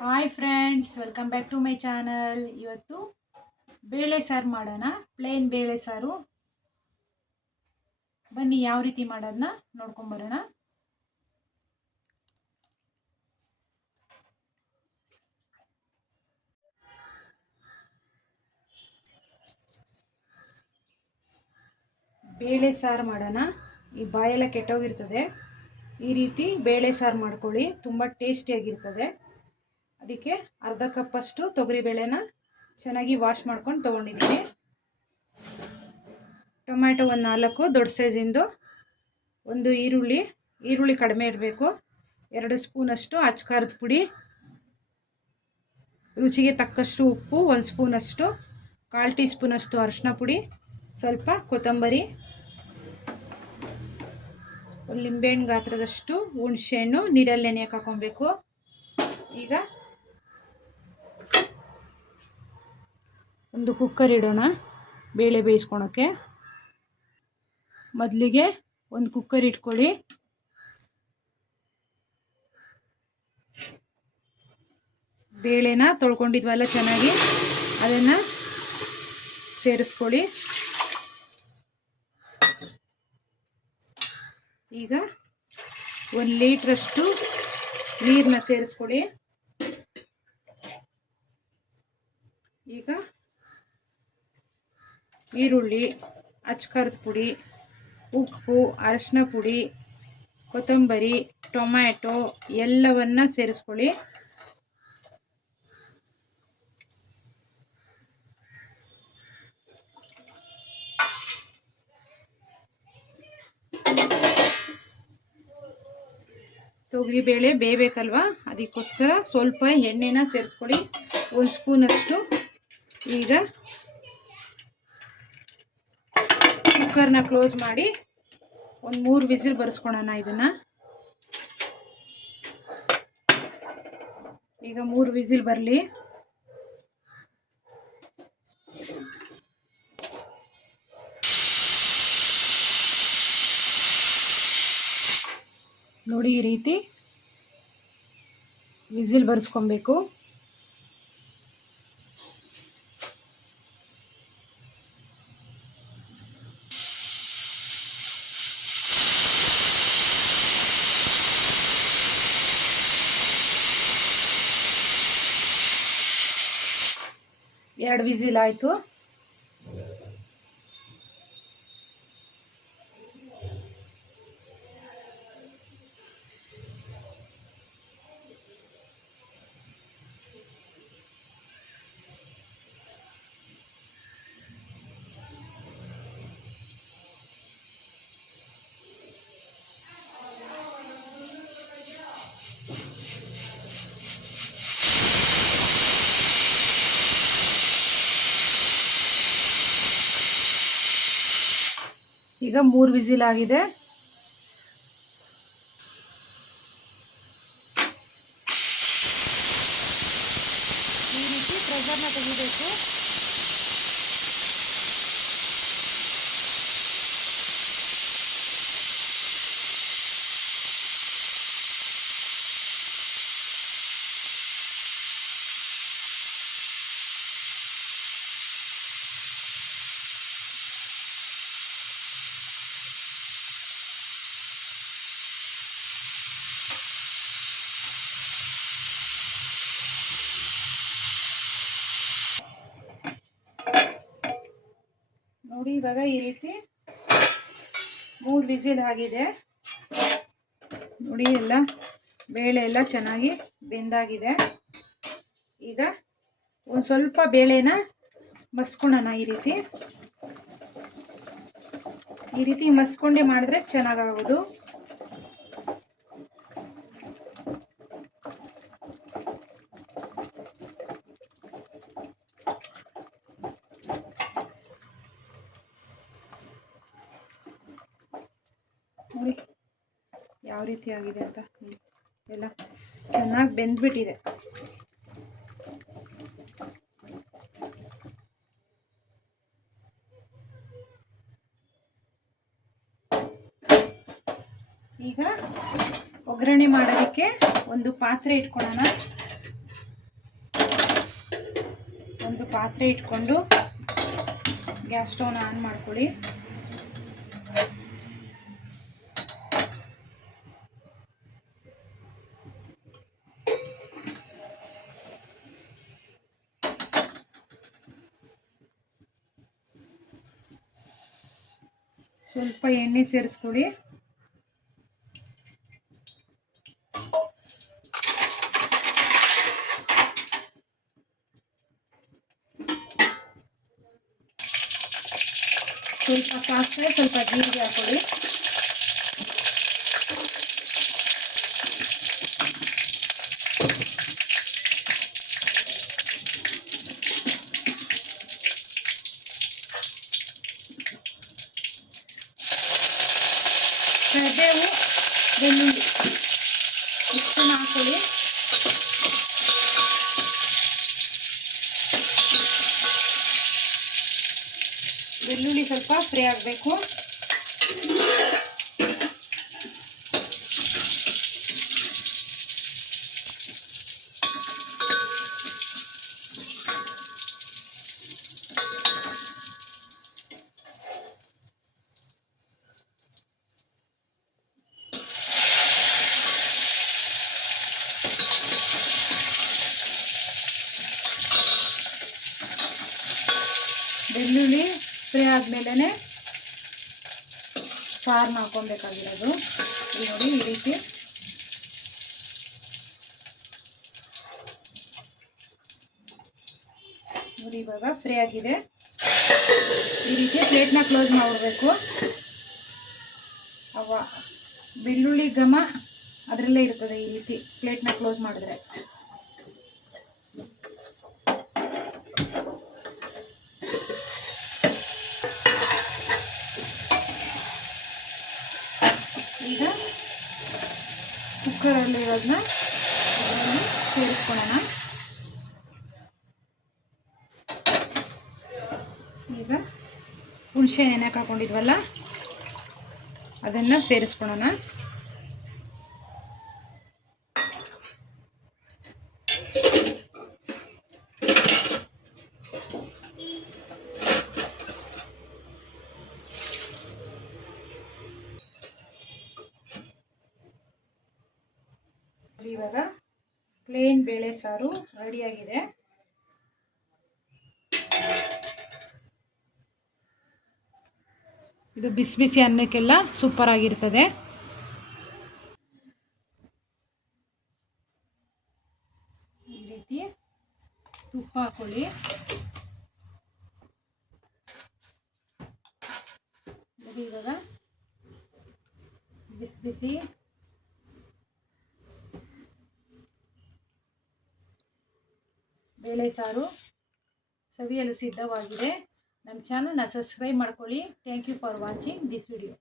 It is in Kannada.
Hi friends, welcome back to my channel. ಇವತ್ತು ಬೇಳೆ ಸಾರು ಮಾಡೋಣ. ಪ್ಲೇನ್ ಬೇಳೆ ಸಾರು. ಬನ್ನಿ ಯಾವ ರೀತಿ ಮಾಡೋದನ್ನ ನೋಡ್ಕೊಂಬರೋಣ. ಬೇಳೆ ಸಾರು ಮಾಡೋಣ. ಈ ಬಾಯೆಲ್ಲ ಕೆಟ್ಟೋಗಿರ್ತದೆ. ಈ ರೀತಿ ಬೇಳೆ ಸಾರು ಮಾಡ್ಕೊಳ್ಳಿ, ತುಂಬ ಟೇಸ್ಟಿಯಾಗಿರ್ತದೆ. ಅದಕ್ಕೆ ಅರ್ಧ ಕಪ್ಪಷ್ಟು ತೊಗರಿಬೇಳೆನ ಚೆನ್ನಾಗಿ ವಾಶ್ ಮಾಡ್ಕೊಂಡು ತೊಗೊಂಡಿದ್ದೀನಿ. ಟೊಮ್ಯಾಟೊ ಒಂದು 4 ದೊಡ್ಡ ಸೈಜಿಂದು, ಒಂದು ಈರುಳ್ಳಿ ಕಡಿಮೆ ಇಡಬೇಕು, 2 ಸ್ಪೂನಷ್ಟು ಅಚ್ಕಾರದ ಪುಡಿ, ರುಚಿಗೆ ತಕ್ಕಷ್ಟು ಉಪ್ಪು, 1 ಸ್ಪೂನಷ್ಟು, 1/4 ಟೀ ಸ್ಪೂನಷ್ಟು ಅರಿಶಿನ ಪುಡಿ, ಸ್ವಲ್ಪ ಕೊತ್ತಂಬರಿ, ಒಂದು ಲಿಂಬೆಹಣ್ಣು ಗಾತ್ರದಷ್ಟು ಹುಣಸೆಹಣ್ಣು ನೀರಲ್ಲಿ ನೆನೆಯಕ್ಕೆ ಹಾಕೊಬೇಕು. ಈಗ ಒಂದು ಕುಕ್ಕರ್ ಇಡೋಣ ಬೇಳೆ ಬೇಯಿಸ್ಕೊಳಕ್ಕೆ. ಮೊದಲಿಗೆ ಒಂದು ಕುಕ್ಕರ್ ಇಟ್ಕೊಳ್ಳಿ. ಬೇಳೆನ ತೊಳ್ಕೊಂಡಿದ್ವಲ್ಲ ಚೆನ್ನಾಗಿ, ಅದನ್ನು ಸೇರಿಸ್ಕೊಳ್ಳಿ. ಈಗ 1 ಲೀಟ್ರಷ್ಟು ನೀರನ್ನ ಸೇರಿಸ್ಕೊಳ್ಳಿ. ಈಗ ಈರುಳ್ಳಿ, ಅಚ್ಕಾರದ ಪುಡಿ, ಉಪ್ಪು, ಅರಿಶಿನ ಪುಡಿ, ಕೊತ್ತಂಬರಿ, ಟೊಮ್ಯಾಟೊ ಎಲ್ಲವನ್ನ ಸೇರಿಸ್ಕೊಳ್ಳಿ. ತೊಗರಿಬೇಳೆ ಬೇಯಬೇಕಲ್ವ, ಅದಕ್ಕೋಸ್ಕರ ಸ್ವಲ್ಪ ಎಣ್ಣೆನ ಸೇರಿಸ್ಕೊಳ್ಳಿ, 1 ಸ್ಪೂನಷ್ಟು. ಈಗ ಕುಕ್ಕರ್ನ ಕ್ಲೋಸ್ ಮಾಡಿ ಒಂದು 3 ವಿಸಿಲ್ ಬರೆಸ್ಕೊಳ್ಳೋಣ ಇದನ್ನು. ಈಗ 3 ವಿಸಿಲ್ ಬರಲಿ. ನೋಡಿ, ಈ ರೀತಿ ವಿಸಿಲ್ ಬರೆಸ್ಕೊಬೇಕು. ಎರಡು ವಿಸಿಲ್ ಆಯಿತು. ಈಗ 3 ವಿಸಿಲ್ ಆಗಿದೆ. ಈ ರೀತಿ ಪ್ರೆಷರ್ನ ತೆಗಿಬೇಕು. ನೋಡಿ, ಇವಾಗ ಈ ರೀತಿ 3 ವಿಸಿಲ್ ಆಗಿದೆ. ನೋಡಿ, ಎಲ್ಲ ಬೇಳೆ ಎಲ್ಲ ಚೆನ್ನಾಗಿ ಬೆಂದಾಗಿದೆ. ಈಗ ಒಂದು ಸ್ವಲ್ಪ ಬೇಳೆನ ಮಸ್ಕೊಳ್ಳೋಣ. ಈ ರೀತಿ ಮಸ್ಕೊಂಡೆ ಮಾಡಿದ್ರೆ ಚೆನ್ನಾಗಾಗೋದು. ನೋಡಿ ಯಾವ ರೀತಿ ಆಗಿದೆ ಅಂತ. ಎಲ್ಲ ಚೆನ್ನಾಗಿ ಬೆಂದ್ಬಿಟ್ಟಿದೆ. ಈಗ ಒಗ್ಗರಣೆ ಮಾಡೋದಕ್ಕೆ ಒಂದು ಪಾತ್ರೆ ಇಟ್ಕೊಳ್ಳೋಣ. ಒಂದು ಪಾತ್ರೆ ಇಟ್ಕೊಂಡು ಗ್ಯಾಸ್ ಸ್ಟವ್ನ ಆನ್ ಮಾಡ್ಕೊಳ್ಳಿ. ಸ್ವಲ್ಪ ಎಣ್ಣೆ ಸೇರಿಸ್ಕೊಳ್ಳಿ. ಸ್ವಲ್ಪ ಸಾಸಿವೆ, ಸ್ವಲ್ಪ ಜೀರಿಗೆ ಹಾಕೊಳ್ಳಿ. ಕರಿಬೇವು, ಬೆಳ್ಳುಳ್ಳಿ ಇಷ್ಟನ್ನು ಹಾಕೊಳ್ಳಿ. ಬೆಳ್ಳುಳ್ಳಿ ಸ್ವಲ್ಪ ಫ್ರೈ ಆಗಬೇಕು. ಬೆಳ್ಳುಳ್ಳಿ ಫ್ರೈ ಆದಮೇಲೆ ಸಾರನ್ನ ಹಾಕೊಬೇಕಾಗಿರೋದು. ನೋಡಿ ಈ ರೀತಿ ನೋಡಿ ಇವಾಗ ಫ್ರೈ ಆಗಿದೆ. ಈ ರೀತಿ ಪ್ಲೇಟ್ನ ಕ್ಲೋಸ್ ಮಾಡಬೇಕು. ಬೆಳ್ಳುಳ್ಳಿ ಘಮ ಅದರಲ್ಲೇ ಇರ್ತದೆ. ಈ ರೀತಿ ಪ್ಲೇಟ್ನ ಕ್ಲೋಸ್ ಮಾಡಿದ್ರೆ ಈಗ ಕುಕ್ಕರಲ್ಲಿ ಇರೋದನ್ನ ಸೇರಿಸ್ಕೊಳ್ಳೋಣ. ಈಗ ಹುಣಸೆ ನೆನೆಗೆ ಹಾಕೊಂಡಿದ್ವಲ್ಲ ಅದನ್ನು ಸೇರಿಸ್ಕೊಳ್ಳೋಣ. ಇವಾಗ ಪ್ಲೇನ್ ಬೇಳೆ ಸಾರು ರೆಡಿಯಾಗಿದೆ. ಇದು ಬಿಸಿ ಬಿಸಿ ಅನ್ನಕ್ಕೆಲ್ಲ ಸೂಪರ್ ಆಗಿರ್ತದೆ. ಈ ರೀತಿ ತುಪ್ಪ ಹಾಕೊಳ್ಳಿ. ಇವಾಗ ಬಿಸಿ ಬಿಸಿ ಬೇಳೆ ಸಾರು ಸವಿಯಲು ಸಿದ್ಧವಾಗಿದೆ. ನಮ್ಮ ಚಾನಲ್ನ ಸಬ್ಸ್ಕ್ರೈಬ್ ಮಾಡ್ಕೊಳ್ಳಿ. Thank you for watching this video.